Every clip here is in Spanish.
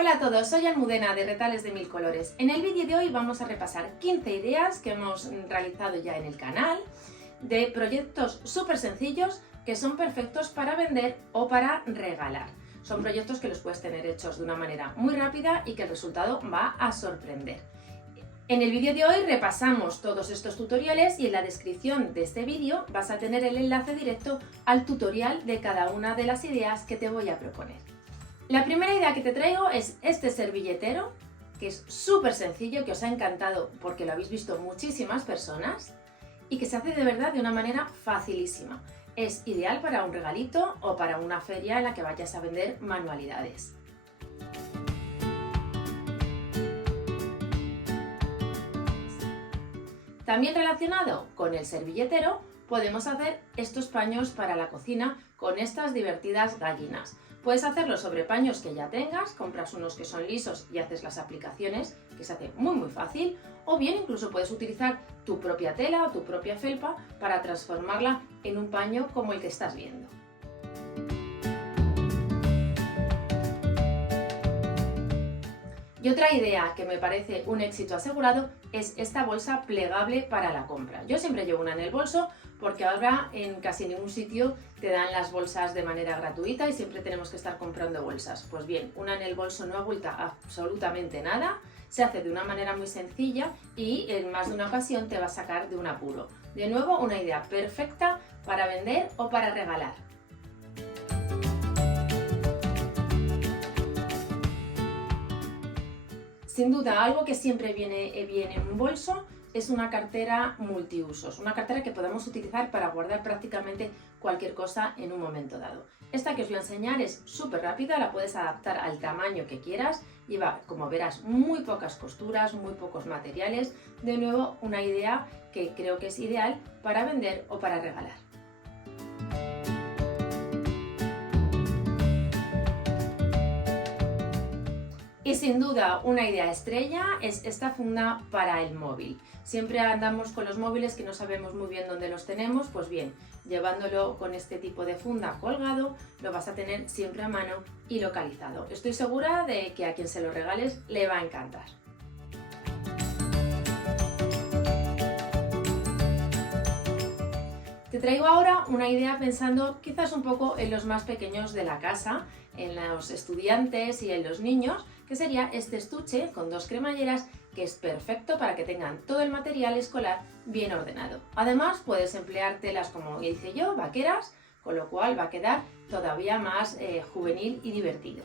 Hola a todos, soy Almudena de Retales de Mil Colores. En el vídeo de hoy vamos a repasar 15 ideas que hemos realizado ya en el canal de proyectos súper sencillos que son perfectos para vender o para regalar. Son proyectos que los puedes tener hechos de una manera muy rápida y que el resultado va a sorprender. En el vídeo de hoy repasamos todos estos tutoriales y en la descripción de este vídeo vas a tener el enlace directo al tutorial de cada una de las ideas que te voy a proponer. La primera idea que te traigo es este servilletero, que es súper sencillo, que os ha encantado porque lo habéis visto muchísimas personas y que se hace de verdad de una manera facilísima. Es ideal para un regalito o para una feria en la que vayas a vender manualidades. También relacionado con el servilletero, podemos hacer estos paños para la cocina con estas divertidas gallinas. Puedes hacerlo sobre paños que ya tengas, compras unos que son lisos y haces las aplicaciones, que se hace muy fácil, o bien incluso puedes utilizar tu propia tela o tu propia felpa para transformarla en un paño como el que estás viendo. Y otra idea que me parece un éxito asegurado es esta bolsa plegable para la compra. Yo siempre llevo una en el bolso porque ahora en casi ningún sitio te dan las bolsas de manera gratuita y siempre tenemos que estar comprando bolsas. Pues bien, una en el bolso no abulta absolutamente nada, se hace de una manera muy sencilla y en más de una ocasión te va a sacar de un apuro. De nuevo, una idea perfecta para vender o para regalar. Sin duda, algo que siempre viene bien en un bolso es una cartera multiusos, una cartera que podemos utilizar para guardar prácticamente cualquier cosa en un momento dado. Esta que os voy a enseñar es súper rápida, la puedes adaptar al tamaño que quieras, lleva, como verás, muy pocas costuras, muy pocos materiales. De nuevo, una idea que creo que es ideal para vender o para regalar. Y sin duda una idea estrella es esta funda para el móvil. Siempre andamos con los móviles que no sabemos muy bien dónde los tenemos, pues bien, llevándolo con este tipo de funda colgado, lo vas a tener siempre a mano y localizado. Estoy segura de que a quien se lo regales le va a encantar. Te traigo ahora una idea pensando quizás un poco en los más pequeños de la casa, en los estudiantes y en los niños, que sería este estuche con dos cremalleras que es perfecto para que tengan todo el material escolar bien ordenado. Además puedes emplear telas como hice yo, vaqueras, con lo cual va a quedar todavía más juvenil y divertido.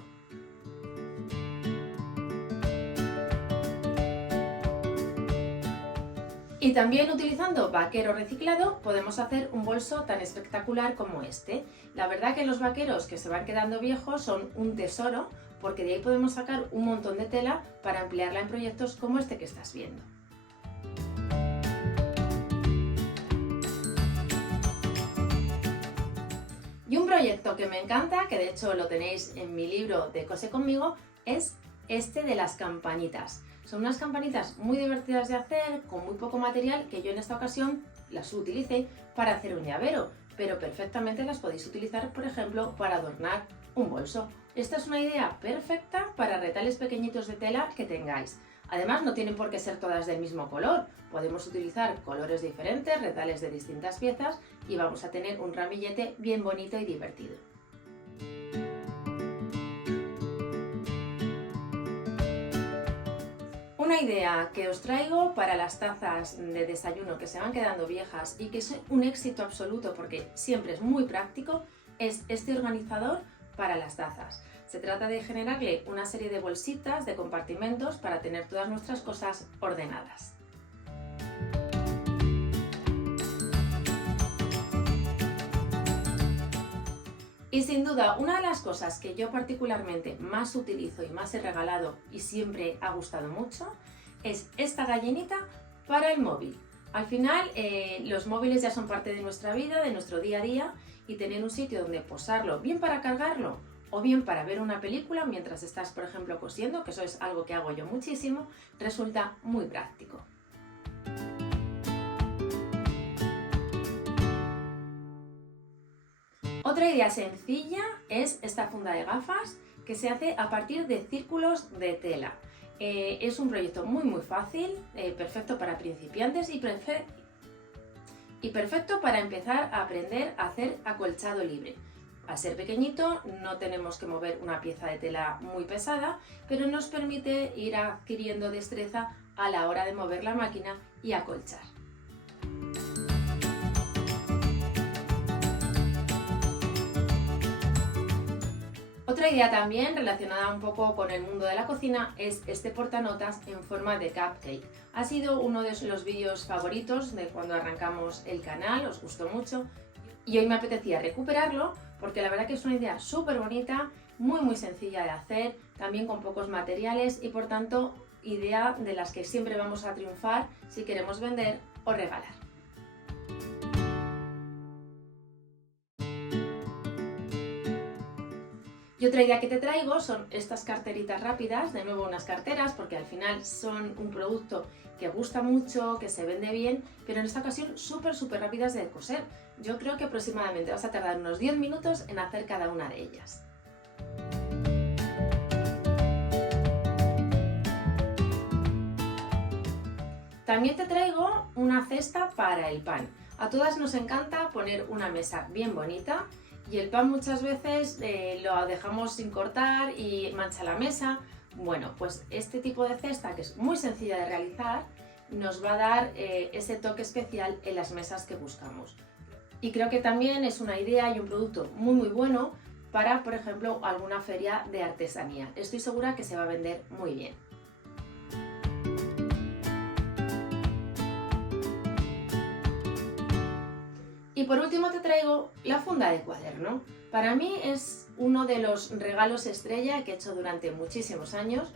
Y también utilizando vaquero reciclado podemos hacer un bolso tan espectacular como este. La verdad que los vaqueros que se van quedando viejos son un tesoro porque de ahí podemos sacar un montón de tela para emplearla en proyectos como este que estás viendo. Y un proyecto que me encanta, que de hecho lo tenéis en mi libro de Cose conmigo, es este de las campanitas. Son unas campanitas muy divertidas de hacer, con muy poco material, que yo en esta ocasión las utilicé para hacer un llavero, pero perfectamente las podéis utilizar, por ejemplo, para adornar un bolso. Esta es una idea perfecta para retales pequeñitos de tela que tengáis. Además, no tienen por qué ser todas del mismo color. Podemos utilizar colores diferentes, retales de distintas piezas y vamos a tener un ramillete bien bonito y divertido. Una idea que os traigo para las tazas de desayuno que se van quedando viejas y que es un éxito absoluto porque siempre es muy práctico es este organizador para las tazas. Se trata de generarle una serie de bolsitas, de compartimentos para tener todas nuestras cosas ordenadas. Y sin duda, una de las cosas que yo particularmente más utilizo y más he regalado y siempre ha gustado mucho es esta gallinita para el móvil. Al final, los móviles ya son parte de nuestra vida, de nuestro día a día, y tener un sitio donde posarlo, bien para cargarlo o bien para ver una película mientras estás, por ejemplo, cosiendo, que eso es algo que hago yo muchísimo, resulta muy práctico. Otra idea sencilla es esta funda de gafas que se hace a partir de círculos de tela. Es un proyecto muy fácil, perfecto para principiantes y perfecto para empezar a aprender a hacer acolchado libre. Al ser pequeñito no tenemos que mover una pieza de tela muy pesada, pero nos permite ir adquiriendo destreza a la hora de mover la máquina y acolchar. Otra idea también relacionada un poco con el mundo de la cocina es este portanotas en forma de cupcake. Ha sido uno de los vídeos favoritos de cuando arrancamos el canal, os gustó mucho y hoy me apetecía recuperarlo porque la verdad que es una idea súper bonita, muy sencilla de hacer, también con pocos materiales y por tanto idea de las que siempre vamos a triunfar si queremos vender o regalar. Y otra idea que te traigo son estas carteritas rápidas, de nuevo unas carteras, porque al final son un producto que gusta mucho, que se vende bien, pero en esta ocasión súper rápidas de coser. Yo creo que aproximadamente vas a tardar unos 10 minutos en hacer cada una de ellas. También te traigo una cesta para el pan. A todas nos encanta poner una mesa bien bonita y el pan muchas veces lo dejamos sin cortar y mancha la mesa. Bueno, pues este tipo de cesta, que es muy sencilla de realizar, nos va a dar ese toque especial en las mesas que buscamos. Y creo que también es una idea y un producto muy bueno para, por ejemplo, alguna feria de artesanía. Estoy segura que se va a vender muy bien. Y por último te traigo la funda de cuaderno. Para mí es uno de los regalos estrella que he hecho durante muchísimos años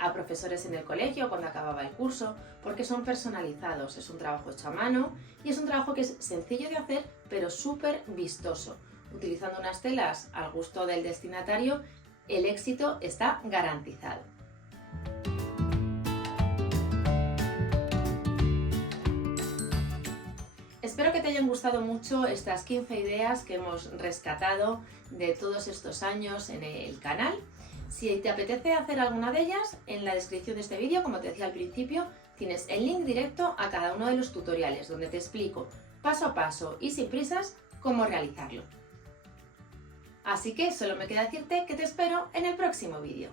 a profesores en el colegio cuando acababa el curso, porque son personalizados, es un trabajo hecho a mano y es un trabajo que es sencillo de hacer pero súper vistoso. Utilizando unas telas al gusto del destinatario, el éxito está garantizado. Espero que te hayan gustado mucho estas 15 ideas que hemos rescatado de todos estos años en el canal. Si te apetece hacer alguna de ellas, en la descripción de este vídeo, como te decía al principio, tienes el link directo a cada uno de los tutoriales donde te explico paso a paso y sin prisas cómo realizarlo. Así que solo me queda decirte que te espero en el próximo vídeo.